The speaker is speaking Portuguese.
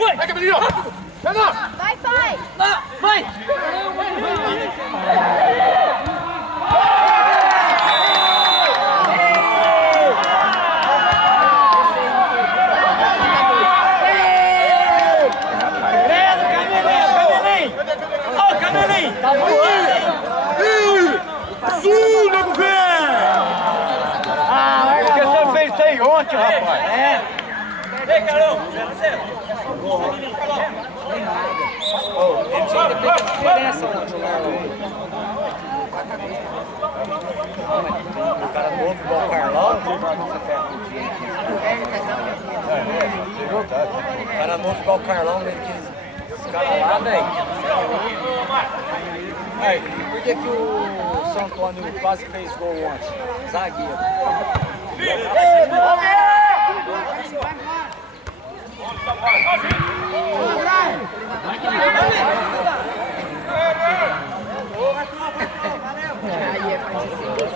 Vai, Camilinho! Renan! Vai, pai! Vai! Tá voando! Sim, nego velho! Porque você fez isso aí ontem, rapaz. É. Ei, Carlão! 0-0. Ele tinha que ter feito a diferença ontem, o Carlão. O cara novo igual o Carlão. O cara novo igual o Carlão, ele quis escalar, velho. Aí, por que o São Antônio quase fez gol ontem? Zagueiro.